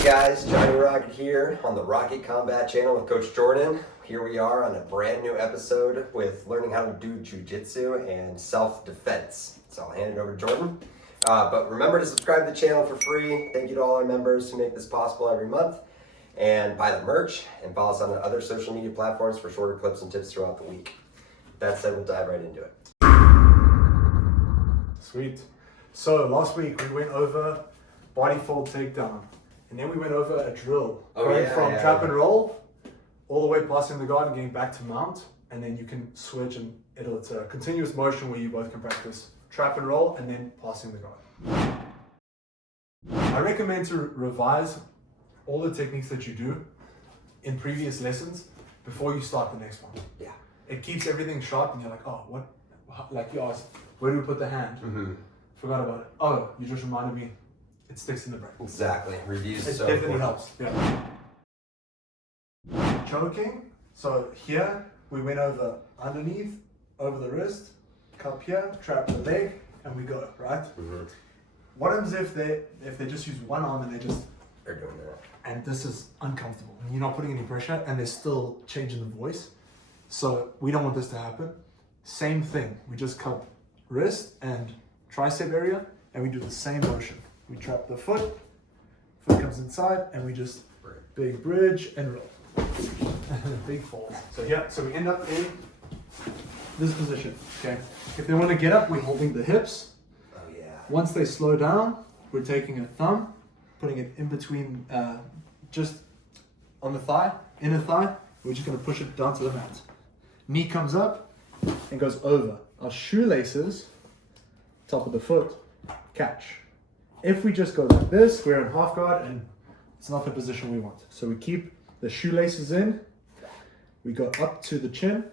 Hey guys, Johnny Rocket here on the Rocket Combat channel with Coach Jordan. Here we are on a brand new episode with learning how to do Jiu-Jitsu and self-defense. So I'll hand it over to Jordan. But remember to subscribe to the channel for free. Thank you to all our members who make this possible every month. And buy the merch and follow us on the other social media platforms for shorter clips and tips throughout the week. That said, we'll dive right into it. Sweet. So last week we went over body fold takedown, and then we went over a drill from trap and roll all the way passing the guard and getting back to mount, and then you can switch and it's a continuous motion where you both can practice trap and roll and then passing the guard. I recommend to revise all the techniques that you do in previous lessons before you start the next one. Yeah. It keeps everything sharp and you're like, oh, what? Like you asked, where do we put the hand? Mm-hmm. Forgot about it. Oh, you just reminded me. It sticks in the brain. Exactly. Reviews it so definitely important. helps. Yeah. Choking. So here we went over underneath, over the wrist, cup here, trap the leg, and we go, right? Mm-hmm. What happens if they just use one arm and they're doing that? And this is uncomfortable. You're not putting any pressure, and they're still changing the voice. So we don't want this to happen. Same thing. We just cup wrist and tricep area, and we do the same motion. We trap the foot comes inside, and we just big bridge and roll. Big fold. So yeah, so we end up in this position, okay? If they want to get up, we're holding the hips. Oh yeah. Once they slow down, we're taking a thumb, putting it in between, just on the thigh, inner thigh. We're just gonna push it down to the mat. Knee comes up and goes over. Our shoelaces, top of the foot, catch. If we just go like this, we're in half guard and it's not the position we want. So we keep the shoelaces in, we go up to the chin,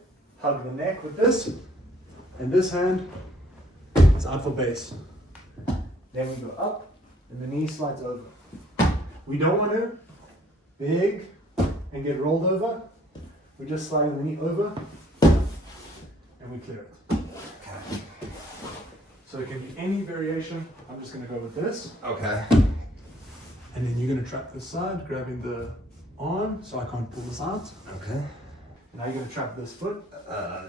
hug the neck with this, and this hand is out for base. Then we go up and the knee slides over. We don't want to big and get rolled over. We just slide the knee over and we clear it. Okay. So it can be any variation. I'm just going to go with this. Okay. And then you're going to trap this side, grabbing the arm so I can't pull this out. Okay. Now you're going to trap this foot.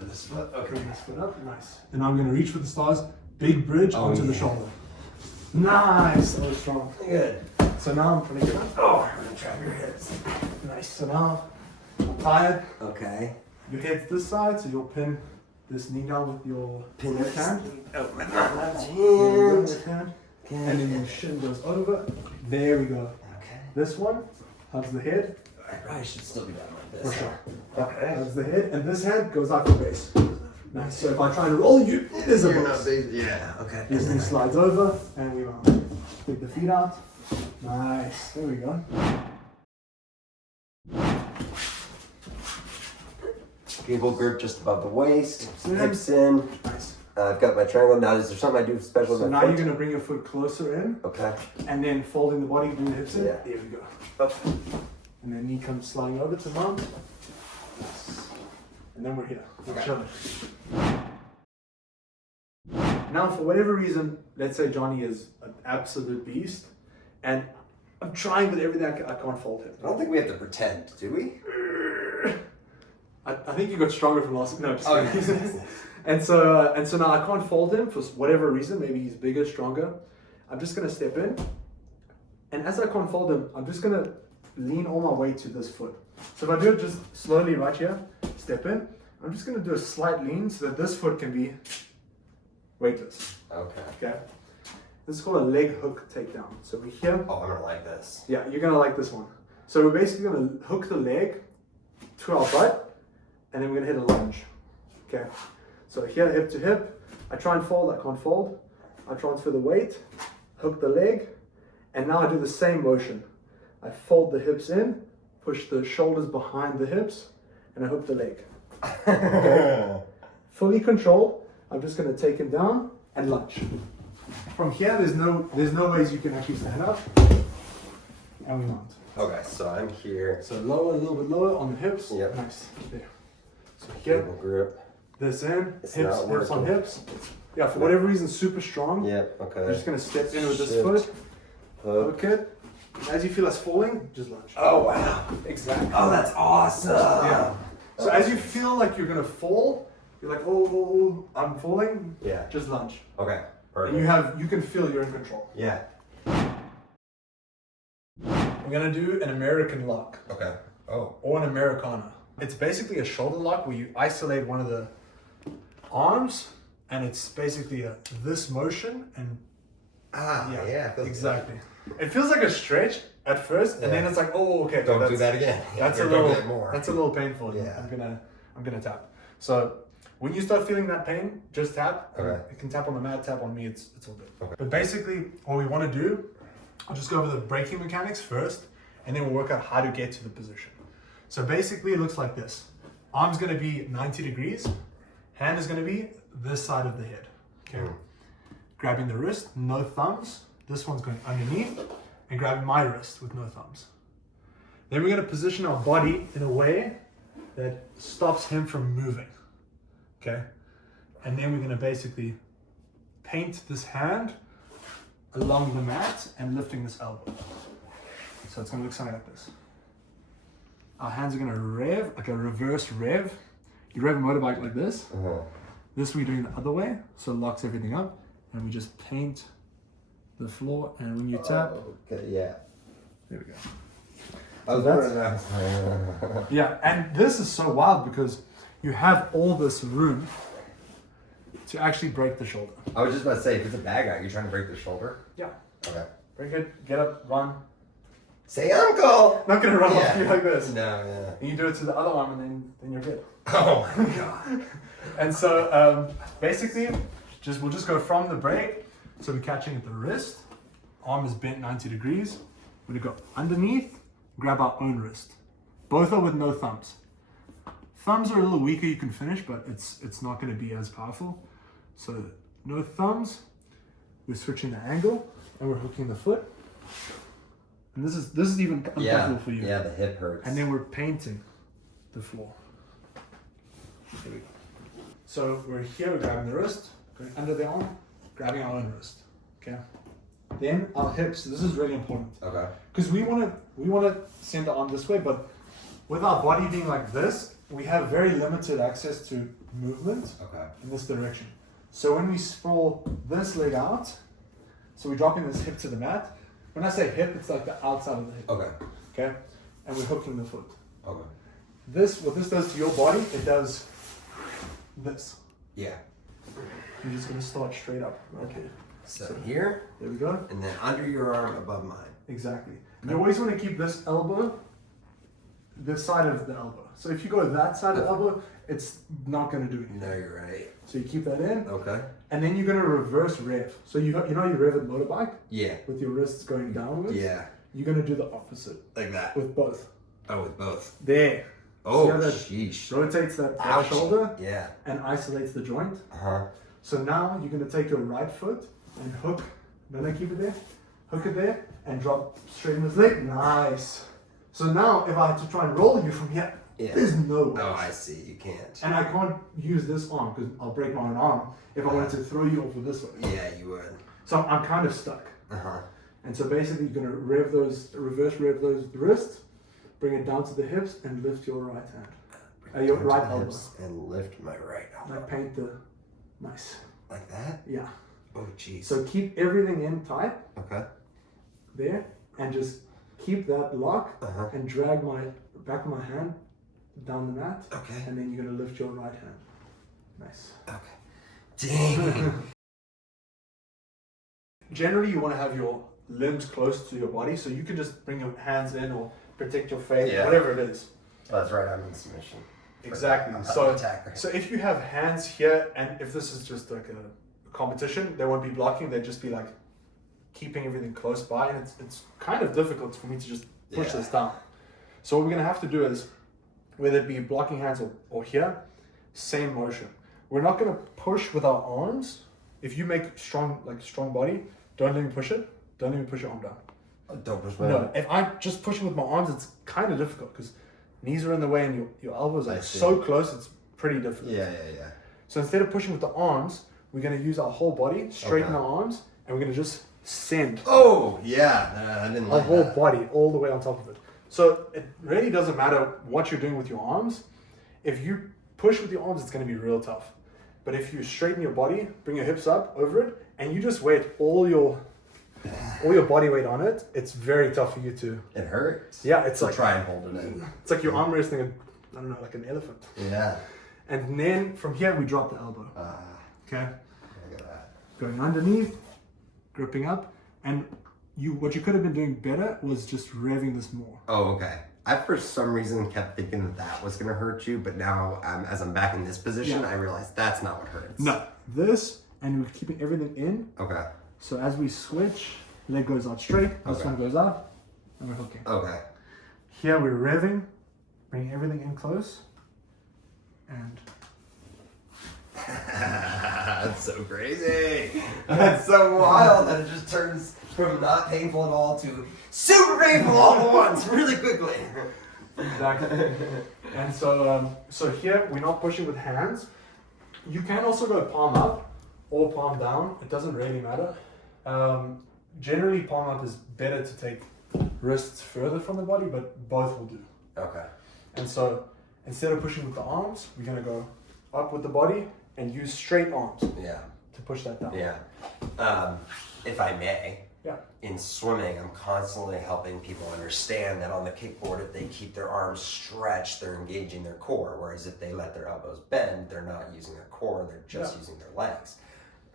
This foot. Okay. Bring this foot up. Nice. And I'm going to reach for the stars. Big bridge onto the shoulder. Nice. That was strong. Good. So now I'm going to get up. Oh, I'm going to trap your hips. Nice. So now I'm tired. Okay. Your head's this side, so you'll pin this knee down with your left hand. Oh, my left Left hand. hand. And then your shin goes over. There we go. Okay. This one hugs the head. I probably should still be down like this. For sure. Okay. Hugs the head, and this hand goes out for base. Nice. So if I try and roll you, there's a base. Yeah. Okay. This knee slides over, and we mount. Take the feet out. Nice. There we go. Cable grip just above the waist. Hips in. Hips in. Nice. I've got my triangle. Now, is there something I do special So with my now foot? you're going to bring your foot closer in, Okay. and then folding the body, bring the hips in. Yeah. There we go. Up. And then knee comes sliding over to mount. Nice. And then we're here. We're chilling. Now, for whatever reason, let's say Johnny is an absolute beast, and I'm trying with everything I can't fold him. I don't think we have to pretend, do we? I think you got stronger from last. No, just kidding. Okay. And so now I can't fold him for whatever reason. Maybe he's bigger, stronger. I'm just gonna step in, and as I can't fold him, I'm just gonna lean all my weight to this foot. So if I do it just slowly right here, step in, I'm just gonna do a slight lean so that this foot can be weightless. Okay. Okay. This is called a leg hook takedown. So we're here. Oh, I'm gonna like this. Yeah, you're gonna like this one. So we're basically gonna hook the leg to our butt, and then we're gonna hit a lunge. Okay. So here, hip to hip. I try and fold, I can't fold. I transfer the weight, hook the leg, and now I do the same motion. I fold the hips in, push the shoulders behind the hips, and I hook the leg. Okay. Fully controlled. I'm just gonna take him down and lunge. From here, there's no ways you can actually stand up, and we mount. Okay, so I'm here. So lower, a little bit lower on the hips. Yep. Nice. There. So here, Cable grip. this in, It's hips not on working. hips. Yeah, for whatever reason, super strong. Yep, okay. You're just gonna step in with this Shift. foot, Hook. hook it, As you feel us falling, just lunge. Oh, wow. Exactly. Oh, that's awesome. Yeah. So as you feel like you're gonna fall, you're like, oh, I'm falling. Yeah. Just lunge. Okay. Perfect. And you can feel you're in control. Yeah. We're gonna do an American lock. Okay. Oh. Or an Americana. It's basically a shoulder lock where you isolate one of the arms, and it's basically this motion and Yeah. exactly. It feels like a stretch at first, and then it's like, oh, okay. Don't do that again. That's You're a gonna little get more. That's a little painful. Yeah. I'm gonna tap. So when you start feeling that pain, just tap. Okay. You can tap on the mat, tap on me. It's all good. Okay. But basically, what we want to do, I'll just go over the braking mechanics first, and then we'll work out how to get to the position. So basically, it looks like this. Arm's gonna be 90 degrees. Hand is gonna be this side of the head. Okay. Grabbing the wrist, no thumbs. This one's going underneath, and grabbing my wrist with no thumbs. Then we're gonna position our body in a way that stops him from moving. Okay. And then we're gonna basically paint this hand along the mat and lifting this elbow. So it's gonna look something like this. Our hands are gonna rev, like a reverse rev. You rev a motorbike like this. This we're doing the other way, so it locks everything up, and we just paint the floor, and when you tap, Okay, yeah. there we go. I was wondering Yeah, and this is so wild because you have all this room to actually break the shoulder. I was just about to say, if it's a bad guy, you're trying to break the shoulder? Yeah. Okay. Very good. Get up, run. Say uncle! Not gonna run off you like this. No, yeah. And you do it to the other arm, and then you're good. Oh my god. And so basically, we'll just go from the break. So we're catching at the wrist. Arm is bent 90 degrees. We're gonna go underneath, grab our own wrist. Both are with no thumbs. Thumbs are a little weaker, you can finish, but it's not gonna be as powerful. So no thumbs. We're switching the angle, and we're hooking the foot. And this is even uncomfortable for you. Yeah, the hip hurts. And then we're painting the floor. There we go. So we're here, we're grabbing the wrist, going under the arm, grabbing our own wrist. Okay. Then our hips. This is really important. Okay. Because we wanna send the arm this way, but with our body being like this, we have very limited access to movement Okay. in this direction. So when we sprawl this leg out, so we're dropping this hip to the mat. When I say hip, it's like the outside of the hip. Okay. Okay? And we're hooking the foot. Okay. What this does to your body, it does this. Yeah. You're just gonna start straight up. Okay. So here, There we go. and then under your arm above mine. Exactly. You always want to keep this elbow, this side of the elbow. So if you go that side of the elbow, it's not gonna do anything. No, you're right. So you keep that in, Okay. and then you're gonna reverse rev. So you know you rev a motorbike Yeah. with your wrists going downwards. Yeah. You're gonna do the opposite Like that. with both. Oh, with both. There. Oh, See how that sheesh. rotates that Ouch. shoulder Yeah. and isolates the joint. Uh-huh. So now you're gonna take your right foot and hook. No, keep it there. Hook it there and drop straight in his leg. Nice. So now if I had to try and roll you from here, Yeah. there's no way. Oh, I see. You can't. And I can't use this arm because I'll break my own arm if I wanted to throw you over this way. Yeah, you would. So I'm kind of stuck. Uh-huh. And so basically you're gonna reverse rev those wrists, bring it down to the hips and lift your right hand. Your Down to right the elbow. hips and lift my right elbow. Like paint the, nice. Like that? Yeah. Oh, jeez. So keep everything in tight Okay. there and just keep that lock Uh-huh. and drag my back of my hand down the mat. Okay. And then you're gonna lift your right hand. Nice. Okay. Dang. Generally, you want to have your limbs close to your body, so you can just bring your hands in or protect your face, Yeah. whatever it is. That's right. I'm in submission. Exactly. I'm So, an attacker. so if you have hands here, and if this is just like a competition, they won't be blocking. They'd just be like keeping everything close by, and it's kind of difficult for me to just push Yeah. this down. So what we're gonna have to do is, whether it be blocking hands or here, same motion. We're not gonna push with our arms. If you make strong body, don't let me push it. Don't let me push your arm down. Don't push my No, if I'm just pushing with my arms, it's kind of difficult because knees are in the way and your elbows I are see. so close, it's pretty difficult. Yeah. So instead of pushing with the arms, we're gonna use our whole body, straighten Okay. our arms, and we're gonna just send Oh, yeah. I didn't our like whole that. body all the way on top of it. So it really doesn't matter what you're doing with your arms. If you push with your arms, it's going to be real tough. But if you straighten your body, bring your hips up over it, and you just weight all your body weight on it, it's very tough for you to. It hurts. Yeah, it's So like try and hold it in. it's like your arm wrestling, I don't know, like an elephant. Yeah. And then from here we drop the elbow. Okay, Look at that. going underneath, gripping up, and what you could have been doing better was just revving this more. Oh, okay. I, for some reason, kept thinking that was going to hurt you, but now, as I'm back in this position, I realize that's not what hurts. No, this, and we're keeping everything in. Okay. So as we switch, leg goes out straight, this one goes out, and we're hooking. Okay. Here we're revving, bringing everything in close, and That's so crazy. That's so wild that it just turns from not painful at all to super painful all at once, really quickly. exactly. And so here we're not pushing with hands. You can also go palm up or palm down. It doesn't really matter. Generally, palm up is better to take wrists further from the body, but both will do. Okay. And so instead of pushing with the arms, we're gonna go up with the body and use straight arms Yeah. to push that down. Yeah. If I may, Yeah. in swimming, I'm constantly helping people understand that on the kickboard, if they keep their arms stretched, they're engaging their core. Whereas if they let their elbows bend, they're not using their core, they're just using their legs.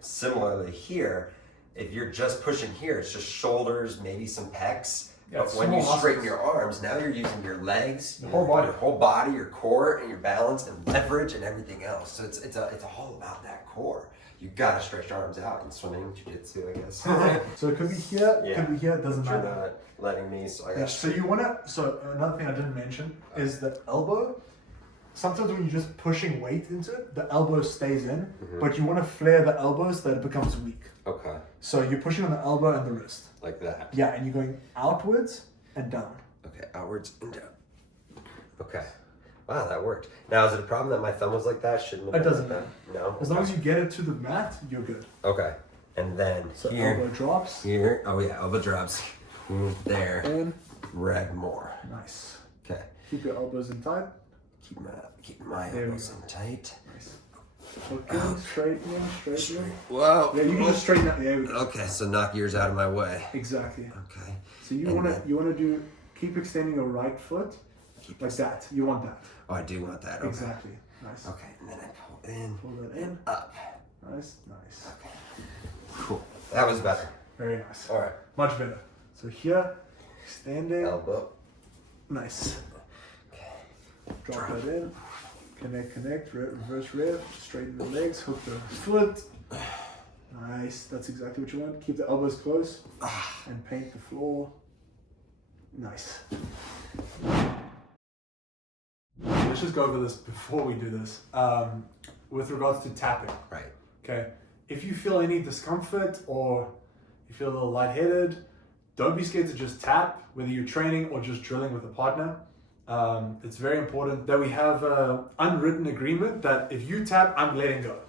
Similarly here, if you're just pushing here, it's just shoulders, maybe some pecs. Yeah, But when you small straighten muscles. your arms, now you're using your legs, The whole body. your whole body, your core, and your balance and leverage and everything else. So it's all about that core. You gotta stretch your arms out in swimming, jiu-jitsu, I guess. So it could be here, Yeah. could be here, it doesn't But you're matter. not letting me, so I Yeah, got. so you wanna, so another thing I didn't mention is the elbow. Sometimes when you're just pushing weight into it, the elbow stays in, but you wanna flare the elbow so that it becomes weak. Okay, So you're pushing on the elbow and the wrist. like that. Yeah, and you're going outwards and down. Okay, outwards and down. Okay. Wow, that worked. Now, is it a problem that my thumb was like that? Shouldn't have It been doesn't like that? No? As long as you get it to the mat, you're good. Okay. And then So here, elbow drops. here. Oh yeah, elbow drops. There. And Rev more. nice. Okay. Keep your elbows in tight. Keep my There we elbows go. in tight. Nice. Hooking, straightening. Whoa. Yeah, you can just straighten out. Yeah, Okay, so knock yours out of my way. exactly. Okay. So you And wanna then- keep extending your right foot Keep like that. You want that. Oh, I do want that. Okay. Exactly. Nice. Okay, and then I pull in, Pull that in. up. Nice, nice. Cool. That was better. Very nice. All right. Much better. So here, extending. Elbow. Nice. Okay. Drop that in. Connect, reverse rev, straighten the legs, hook the foot. Nice, that's exactly what you want. Keep the elbows close and paint the floor. Nice. Let's just go over this before we do this. With regards to tapping, Right. okay? If you feel any discomfort or you feel a little lightheaded, don't be scared to just tap, whether you're training or just drilling with a partner. It's very important that we have an unwritten agreement that if you tap, I'm letting go.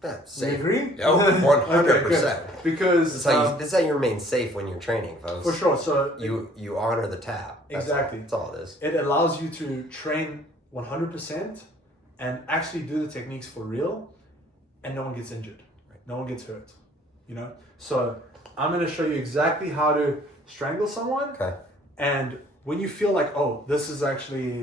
That's We safe. agree? Oh, 100%. Okay, good. Because This is how you remain safe when you're training, folks. for sure, so You honor the tap. Exactly. That's all it is. it allows you to train 100% and actually do the techniques for real, and no one gets injured, no one gets hurt, you know. So I'm going to show you exactly how to strangle someone, Okay. and when you feel like, oh, this is actually,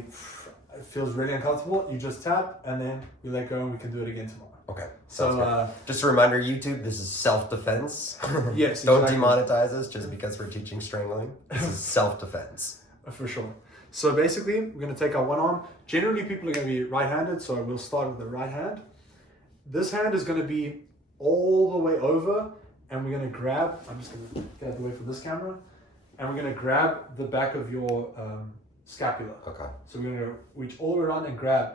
it feels really uncomfortable, you just tap, and then we let go, and we can do it again tomorrow. Okay. So, Sounds good. Just a reminder, YouTube, this is self-defense. Yes, Don't exactly. demonetize us just because we're teaching strangling. This is self-defense. For sure. So basically, we're going to take our one arm. Generally, people are going to be right-handed, so we'll start with the right hand. This hand is going to be all the way over, and we're going to grab, I'm just going to get out of the way for this camera, and we're going to grab the back of your scapula. Okay. So we're going to reach all the way around and grab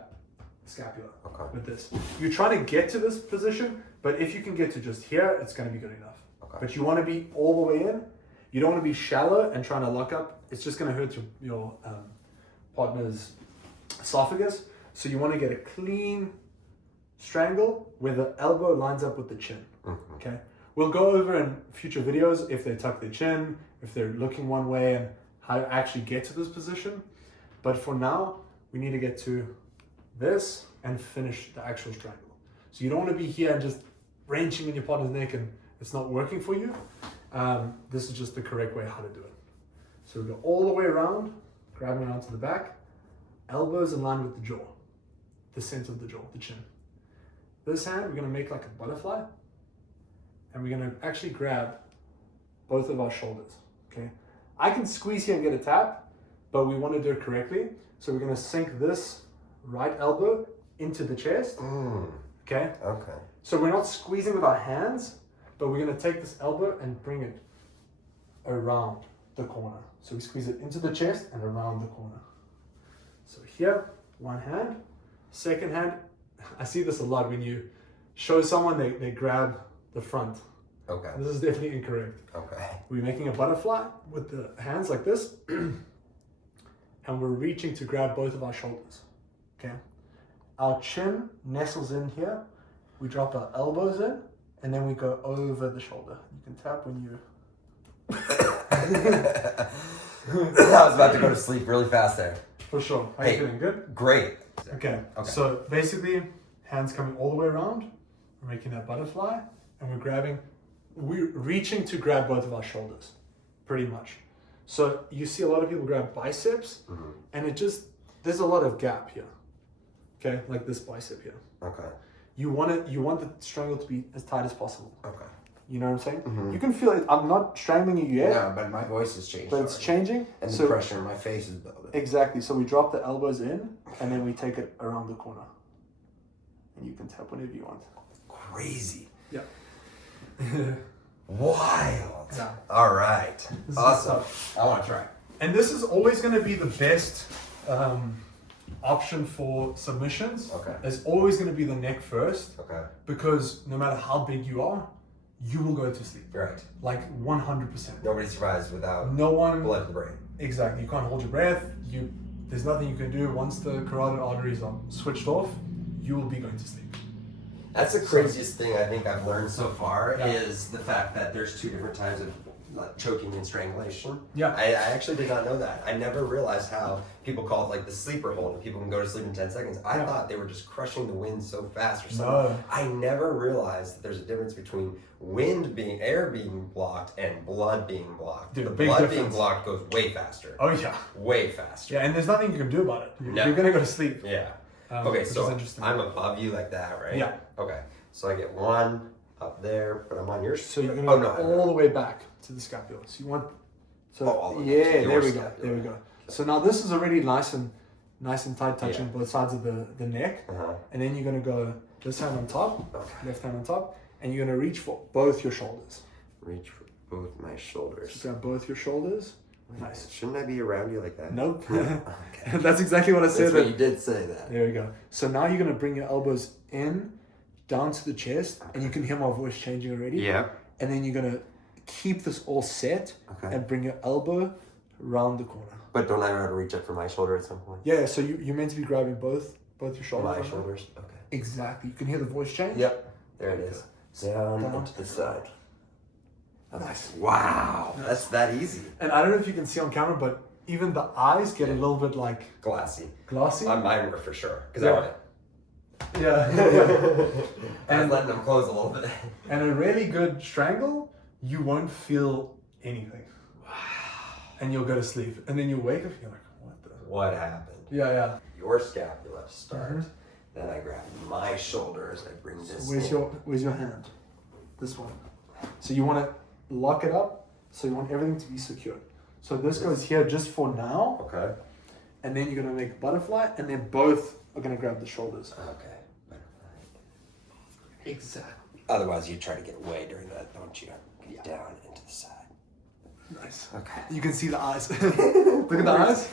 the scapula Okay. with this. You're trying to get to this position, but if you can get to just here, it's going to be good enough. Okay. But you want to be all the way in. You don't want to be shallow and trying to lock up. It's just going to hurt your partner's esophagus. So you want to get a clean strangle where the elbow lines up with the chin. Mm-hmm. Okay. We'll go over in future videos if they tuck their chin, if they're looking one way, and how to actually get to this position. But for now, we need to get to this and finish the actual strangle. So you don't want to be here and just wrenching in your partner's neck and it's not working for you. This is just the correct way how to do it. So we go all the way around, grabbing around to the back, elbows in line with the jaw, the center of the jaw, the chin. This hand, we're going to make like a butterfly, and we're going to actually grab both of our shoulders, okay? I can squeeze here and get a tap, but we want to do it correctly. So we're going to sink this right elbow into the chest, okay? Okay. So we're not squeezing with our hands, but we're going to take this elbow and bring it around the corner. So we squeeze it into the chest and around the corner. So here, one hand, second hand. I see this a lot when you show someone, they grab the front. Okay. This is definitely incorrect. Okay. We're making a butterfly with the hands like this, and we're reaching to grab both of our shoulders, okay? Our chin nestles in here. We drop our elbows in, and then we go over the shoulder. You can tap when you... I was about to go to sleep really fast there. For sure. How are you feeling? Good? Great. Okay. So basically, hands coming all the way around. We're making that butterfly, and we're reaching to grab both of our shoulders, pretty much. So you see a lot of people grab biceps, and there's a lot of gap here. Okay, like this bicep here. Okay. You want the strangle to be as tight as possible. Okay. You know what I'm saying? You can feel it. I'm not strangling you yet. No, but my voice has changed. But it's changing. And the pressure in my face is building. Exactly. So we drop the elbows in, and then we take it around the corner. And you can tap whenever you want. Crazy. Yeah. Wild. Yeah. All right. Awesome. I want to try. And this is always going to be the best option for submissions. Okay. It's always going to be the neck first. Okay. Because no matter how big you are, you will go to sleep. Right. Like 100%. Nobody survives without No one. blood to the brain. Exactly. You can't hold your breath. There's nothing you can do. Once the carotid arteries are switched off, you will be going to sleep. That's the craziest thing I think I've learned so far Yeah. is the fact that there's two different types of choking and strangulation. Yeah. I actually did not know that. I never realized how people call it like the sleeper hold and people can go to sleep in 10 seconds. I Yeah. thought they were just crushing the wind so fast or something. No. I never realized that there's a difference between air being blocked and blood being blocked. Dude, the big blood being difference. blocked goes way faster. Oh yeah. Way faster. Yeah, and there's nothing you can do about it. No. You're gonna go to sleep. Yeah. Which Okay, is so interesting. I'm above you like that, right? Yeah. Okay, so I get one up there, but I'm on your. So you're gonna go go all the way back to the scapula. So you want. So all the way yeah, to there your we go. scapula. There we go. So now this is already nice and tight, touching both sides of the neck, and then you're gonna go this hand on top, left hand on top, and you're gonna reach for both your shoulders. Reach for both my shoulders. So grab both your shoulders. Nice. Shouldn't I be around you like that? Nope. Okay. That's exactly what I said. That's what you did say that. There we go. So now you're gonna bring your elbows in, down to the chest, and you can hear my voice changing already. Yeah. And then you're gonna keep this all set and bring your elbow around the corner. But don't I have to reach up for my shoulder at some point? Yeah. So you're meant to be grabbing both your shoulders. My shoulders. Okay. Exactly. You can hear the voice change. Yep. There it is. Down Down into the side. Nice. Wow. That's that easy. And I don't know if you can see on camera, but even the eyes get a little bit like Glassy. glossy. On mine were for sure. Because Yeah. I went. Yeah. I was letting them close a little bit. And a really good strangle, you won't feel anything. Wow. And you'll go to sleep. And then you'll wake up and you're like, what the? What happened? Yeah. Your scapula to start. Then I grab my shoulders. I bring this. Where's your hand? This one. So you want to lock it up. So you want everything to be secure. So this goes here just for now. Okay. And then you're going to make a butterfly. And then both are going to grab the shoulders. Okay. Exactly. Otherwise, you try to get away during that, don't you? Get down into the side. Nice. Okay. You can see the eyes. Look at the eyes.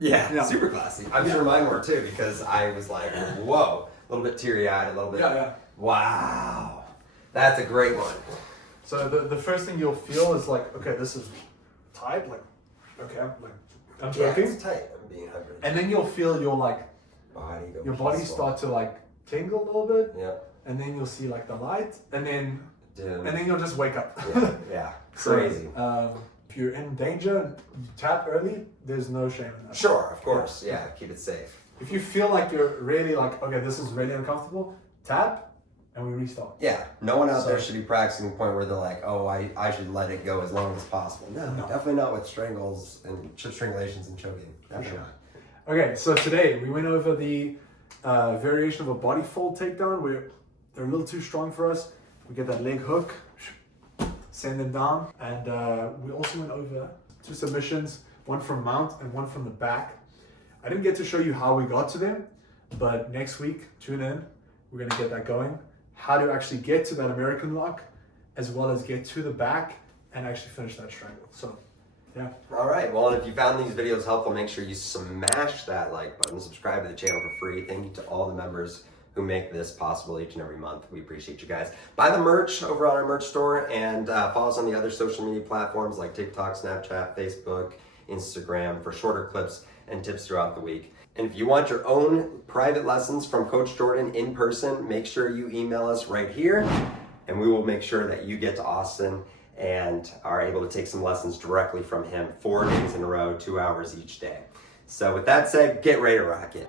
Yeah, super classy. I'm sure mine were too because I was like, whoa, a little bit teary-eyed, a little bit. Yeah. Wow. That's a great one. So the first thing you'll feel is like, okay, this is tight. Like, okay, I'm choking. It's tight. I'm being hungry. And then you'll feel your Body go body peaceful. start to tingle a little bit. Yep. And then you'll see the light. And then and then you'll just wake up. Yeah. So, Crazy. if you're in danger, you tap early, there's no shame in that. Sure, of course. Yeah, keep it safe. If you feel like you're really like, okay, this is really uncomfortable, tap and we restart. Yeah, no one out there should be practicing the point where they're like, oh, I should let it go as long as possible. No, definitely not with strangles and strangulations and choking. Definitely not. Okay, so today we went over the variation of a body fold takedown where they're a little too strong for us. We get that leg hook, send them down, and we also went over 2 submissions, one from mount and one from the back. I didn't get to show you how we got to them, but next week, tune in. We're gonna get that going. How to actually get to that American lock, as well as get to the back and actually finish that strangle. So, yeah. All right. Well, and if you found these videos helpful, make sure you smash that like button, subscribe to the channel for free. Thank you to all the members who make this possible each and every month. We appreciate you guys. Buy the merch over on our merch store and follow us on the other social media platforms like TikTok, Snapchat, Facebook, Instagram for shorter clips and tips throughout the week. And if you want your own private lessons from Coach Jordan in person, make sure you email us right here and we will make sure that you get to Austin and are able to take some lessons directly from him 4 days in a row, 2 hours each day. So with that said, get ready to rock it.